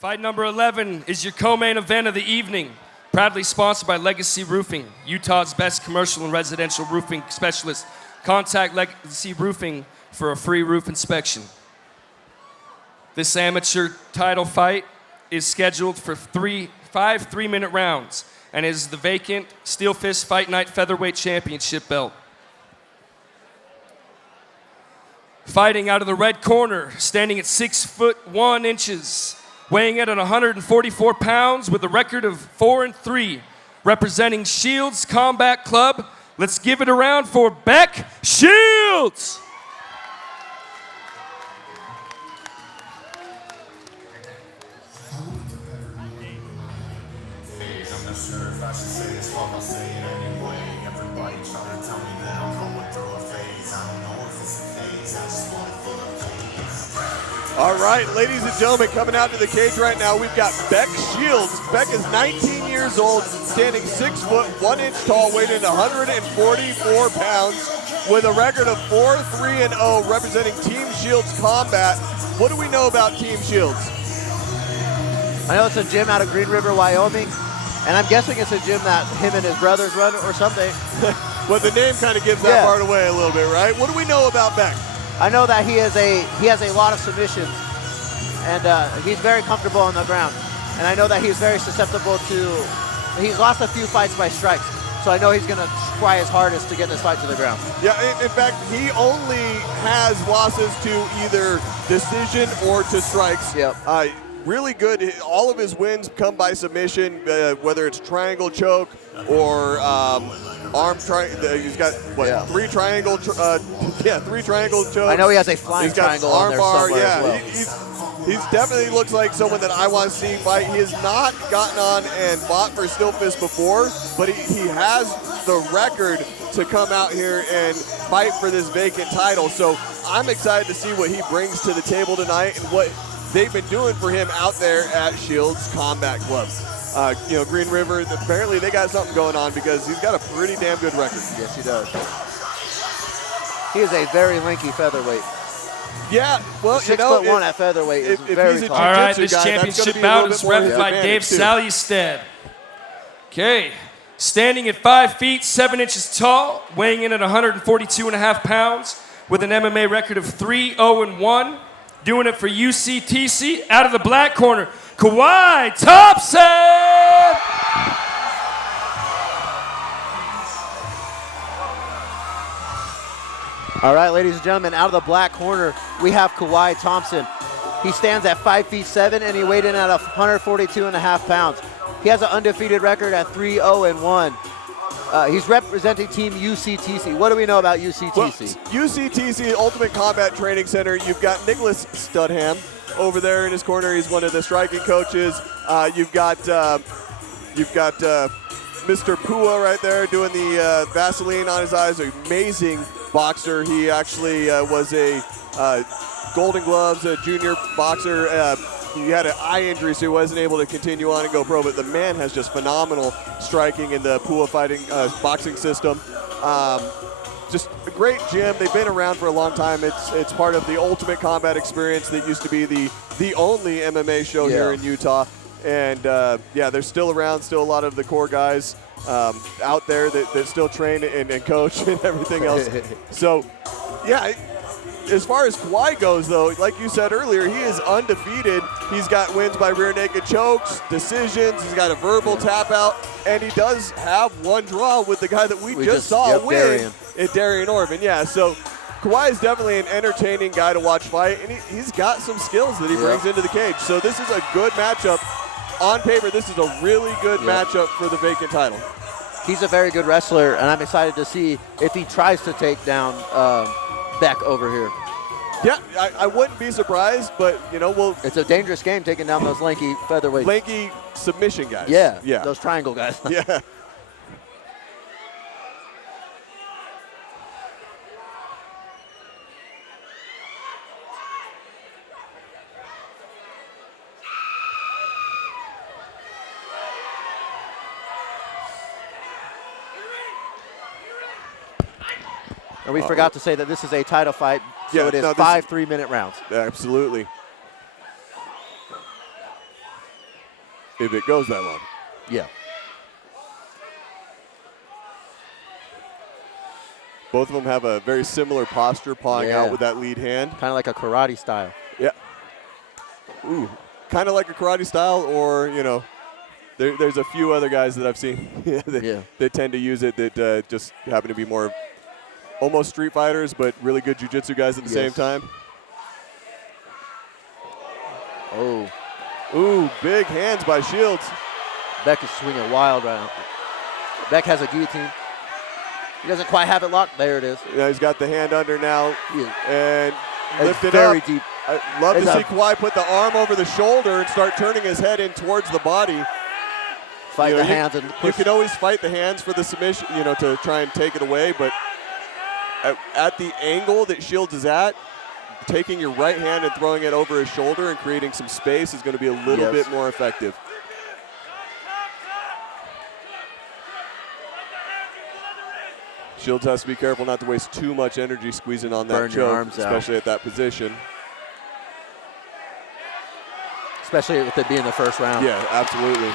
Fight number 11 is your co-main event of the evening. Proudly sponsored by Legacy Roofing, Utah's best commercial and residential roofing specialist. Contact Legacy Roofing for a free roof inspection. This amateur title fight is scheduled for five 3-minute rounds and is the vacant SteelFist Fight Night Featherweight Championship belt. Fighting out of the red corner, standing at 6'1", weighing in at 144 pounds with a record of 4-3, representing Shields Combat Club. Let's give it a round for Beck Shields. I'm not sure if I should say this, fuck, I'll say it anyway. Everybody trying to tell me that I'm going through a phase. I don't know if it's a phase, I just want to feel the pain. All right, ladies and gentlemen, coming out to the cage right now, we've got Beck Shields. Beck is 19 years old, standing 6 foot 1 inch tall, weighing in 144 pounds, with a record of 4-3-0, representing Team Shields Combat. What do we know about Team Shields? I know it's a gym out of Green River, Wyoming, and I'm guessing it's a gym that him and his brothers run or something. Well, the name kind of gives that part away a little bit, right? What do we know about Beck? I know that he has a lot of submissions, and he's very comfortable on the ground. And I know that he's very susceptible to. He's lost a few fights by strikes, so I know he's going to try his hardest to get this fight to the ground. Yeah, in fact, he only has losses to either decision or to strikes. Yep. Really good. All of his wins come by submission, whether it's triangle choke or arm triangle. He's got what, 3 triangle? 3 triangle chokes. I know he has a flying triangle on there somewhere as well. He's definitely looks like someone that I want to see fight. He has not gotten on and fought for SteelFist before, but he has the record to come out here and fight for this vacant title. So I'm excited to see what he brings to the table tonight and what they've been doing for him out there at Shields Combat Club. Green River, apparently they got something going on because he's got a pretty damn good record. Yes, he does. He is a very lanky featherweight. Yeah, well, 6'1" at featherweight is very tall. All right, this championship bout is ref by Dave Salystead. Okay, standing at 5 feet 7 inches tall, weighing in at 142.5 pounds, with an MMA record of 3-0-1. Doing it for UCTC, out of the black corner, Kauai Thompson! All right, ladies and gentlemen, out of the black corner, we have Kauai Thompson. He stands at 5 feet 7, and he weighed in at 142.5 pounds. He has an undefeated record at 3-0-1. He's representing Team UCTC. What do we know about UCTC? Well, UCTC, Ultimate Combat Training Center. You've got Nicholas Studham over there in his corner. He's one of the striking coaches. You've got Mr. Pua right there doing the Vaseline on his eyes. Amazing boxer. He actually was a Golden Gloves, a junior boxer. He had an eye injury, so he wasn't able to continue on and go pro, but the man has just phenomenal striking in the Pua fighting boxing system. Just a great gym. They've been around for a long time. It's part of the Ultimate Combat Experience that used to be the only MMA show here in Utah. And they're still around, still a lot of the core guys out there that still train and coach and everything else. So, yeah. As far as Kauai goes, though, like you said earlier, he is undefeated. He's got wins by rear naked chokes, decisions. He's got a verbal tap out, and he does have one draw with the guy that we just saw win, Darian Orban. Yeah, so Kauai is definitely an entertaining guy to watch fight, and he's got some skills that he brings into the cage. So this is a good matchup. On paper, this is a really good matchup for the vacant title. He's a very good wrestler, and I'm excited to see if he tries to take down Beck over here. Yeah, I wouldn't be surprised, but, it's a dangerous game taking down those lanky featherweights. Lanky submission guys. Yeah, those triangle guys. Yeah. And we forgot to say that this is a title fight, so it is 5 3-minute rounds. Absolutely. if it goes that long. Yeah. Both of them have a very similar posture, pawing Yeah. out with that lead hand. Kind of like a karate style. Yeah. Ooh, kind of like a karate style, or, you know, there's a few other guys that I've seen that tend to use it that just happen to be more almost street fighters, but really good jiu-jitsu guys at the same time. Oh. Ooh, big hands by Shields. Beck is swinging wild right now. Beck has a guillotine. He doesn't quite have it locked. There it is. Yeah, he's got the hand under now and lift it very up. deep. I love to It's see a- Kauai put the arm over the shoulder and start turning his head in towards the body. Fight You know, the hands and You push. can always fight the hands for the submission, you know, to try and take it away, but at the angle that Shields is at, taking your right hand and throwing it over his shoulder and creating some space is going to be a little bit more effective. Shields has to be careful not to waste too much energy squeezing on that Burn your choke, arms out. especially at that position. Especially with it being the first round. Yeah, absolutely.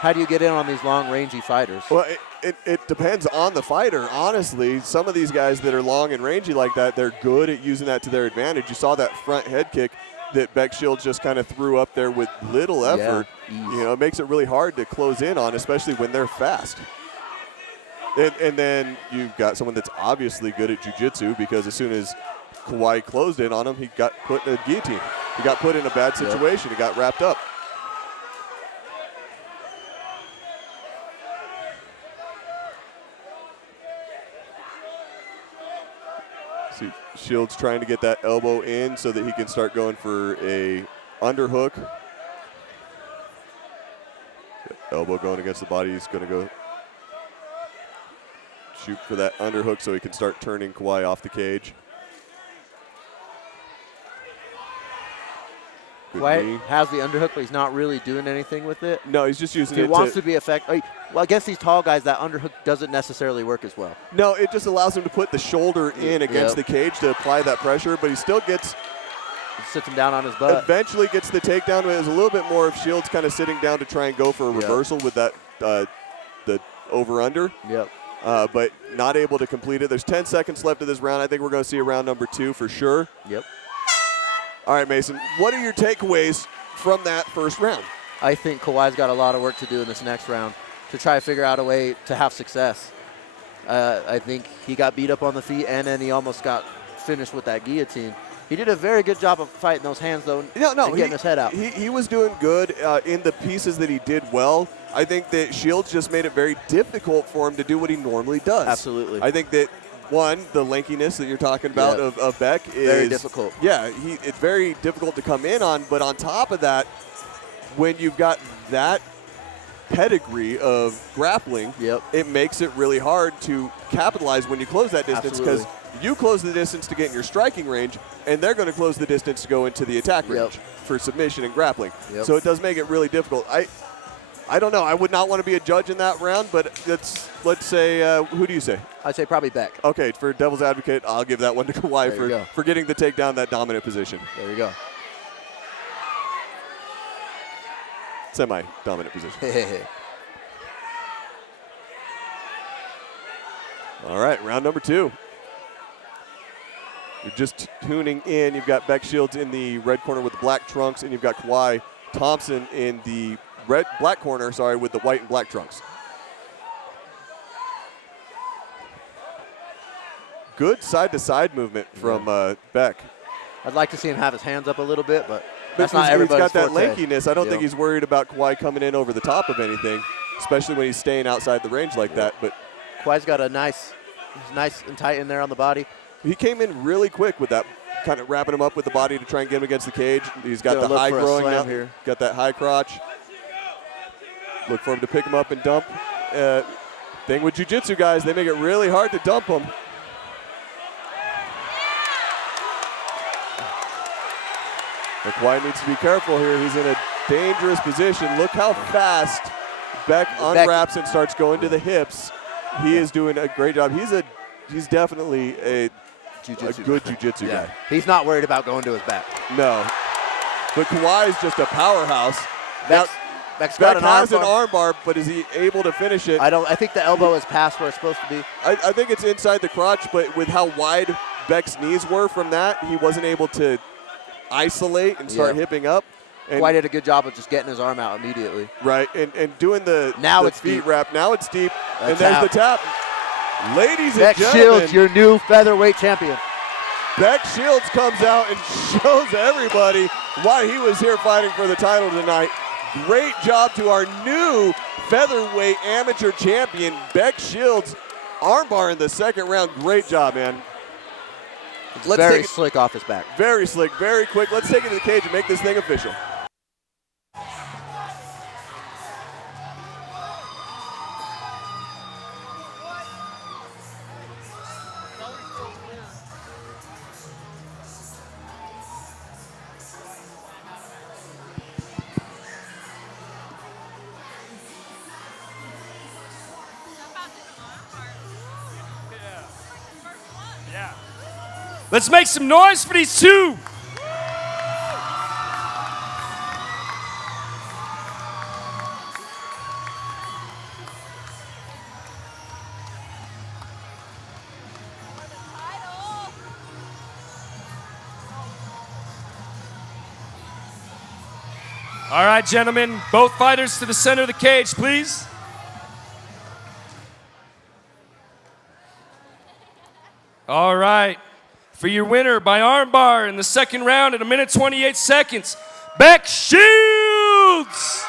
How do you get in on these long, rangy fighters? Well, it depends on the fighter, honestly. Some of these guys that are long and rangy like that, they're good at using that to their advantage. You saw that front head kick that Beck Shields just kind of threw up there with little effort. Yeah, You know, it makes it really hard to close in on, especially when they're fast. And then you've got someone that's obviously good at jiu-jitsu, because as soon as Kauai closed in on him, he got put in a guillotine. He got put in a bad situation. He got wrapped up. See, Shields trying to get that elbow in so that he can start going for a underhook. Elbow going against the body. He's going to go shoot for that underhook so he can start turning Kauai off the cage. Good Kauai knee. has the underhook, but he's not really doing anything with it. No, he's just using He it wants to be effective. Well, against these tall guys, that underhook doesn't necessarily work as well. No, it just allows him to put the shoulder in against Yep. the cage to apply that pressure, but he still gets, It sits him down on his butt. eventually gets the takedown. It was a little bit more of Shields kind of sitting down to try and go for a reversal with that the over-under. Yep. But not able to complete it. There's 10 seconds left of this round. I think we're going to see a round number 2 for sure. Yep. All right, Mason, what are your takeaways from that first round? I think Kauai's got a lot of work to do in this next round to try to figure out a way to have success. I think he got beat up on the feet, and then he almost got finished with that guillotine. He did a very good job of fighting those hands, though, and getting his head out. He was doing good in the pieces that he did well. I think that Shields just made it very difficult for him to do what he normally does. Absolutely. I think that, one, the lankiness that you're talking about of Beck is very difficult. Yeah, it's very difficult to come in on. But on top of that, when you've got that pedigree of grappling, it makes it really hard to capitalize when you close that distance, because you close the distance to get in your striking range, and they're going to close the distance to go into the attack range for submission and grappling. So it does make it really difficult. I don't know. I would not want to be a judge in that round, but let's say, who do you say? I'd say probably Beck. Okay, for devil's advocate, I'll give that one to Kauai for getting the takedown, that dominant position. There you go. Semi-dominant position. All right, round number 2. You're just tuning in. You've got Beck Shields in the red corner with the black trunks, and you've got Kauai Thompson in the black corner, with the white and black trunks. Good side-to-side movement from Beck. I'd like to see him have his hands up a little bit, but that's He's not everybody's got that forte. lankiness. I don't think he's worried about Kauai coming in over the top of anything, especially when he's staying outside the range like that. But Kauai's got he's nice and tight in there on the body. He came in really quick with that, kind of wrapping him up with the body to try and get him against the cage. He's got the high growing now. Got that high crotch. Look for him to pick him up and dump. Thing with jiu-jitsu guys, they make it really hard to dump him. But Kauai needs to be careful here. He's in a dangerous position. Look how fast Beck unwraps and starts going to the hips. He is doing a great job. He's definitely a good jiu-jitsu guy. He's not worried about going to his back. No. But Kauai is just a powerhouse. Beck's Beck got an has an armbar. armbar, but is he able to finish it? I think the elbow is past where it's supposed to be. I think it's inside the crotch, but with how wide Beck's knees were from that, he wasn't able to isolate and start hipping up. And Kauai did a good job of just getting his arm out immediately. right, and doing the feet deep. wrap. Now it's deep, and Tap. there's the tap. Ladies Beck and gentlemen, Shields, your new featherweight champion. Beck Shields comes out and shows everybody why he was here fighting for the title tonight. Great job to our new featherweight amateur champion, Beck Shields. Armbar in the second round. Great job, man. Very slick off his back. Very slick, very quick. Let's take it to the cage and make this thing official. Let's make some noise for these two. All right, gentlemen, both fighters to the center of the cage, please. All right. For your winner by armbar in the second round at 1 minute 28 seconds, Beck Shields!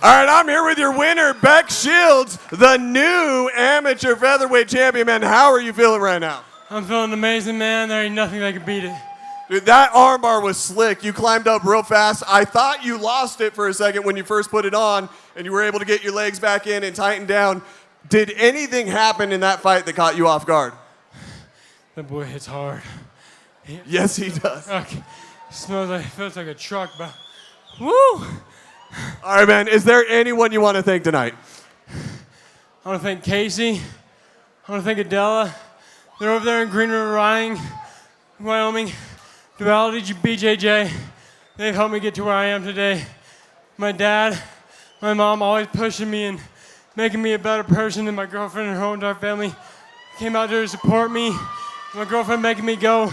All right, I'm here with your winner, Beck Shields, the new amateur featherweight champion. Man, how are you feeling right now? I'm feeling amazing, man. There ain't nothing that can beat it. Dude, that armbar was slick. You climbed up real fast. I thought you lost it for a second when you first put it on, and you were able to get your legs back in and tighten down. Did anything happen in that fight that caught you off guard? That boy hits hard. Yes, he does. Okay. Feels like a truck, but woo! All right, man. Is there anyone you want to thank tonight? I want to thank Casey. I want to thank Adela. They're over there in Green River Riding, Wyoming. Duality BJJ. They've helped me get to where I am today. My dad, my mom always pushing me and making me a better person, and my girlfriend and her entire family came out there to support me. My girlfriend making me go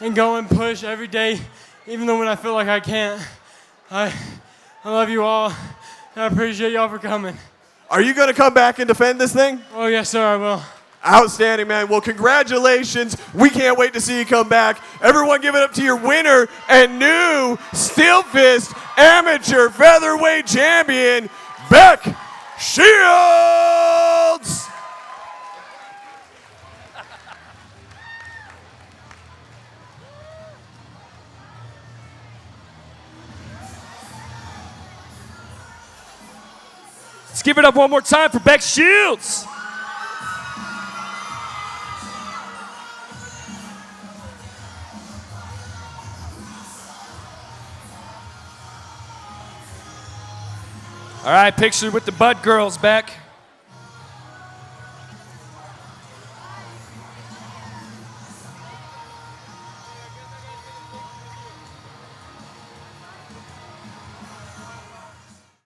and push every day, even though when I feel like I can't. I love you all, and I appreciate y'all for coming. Are you going to come back and defend this thing? Oh, yes, sir, I will. Outstanding, man. Well, congratulations. We can't wait to see you come back. Everyone give it up to your winner and new SteelFist amateur featherweight champion, Beck Shields. Let's give it up one more time for Beck Shields. All right, picture with the Bud girls, Beck.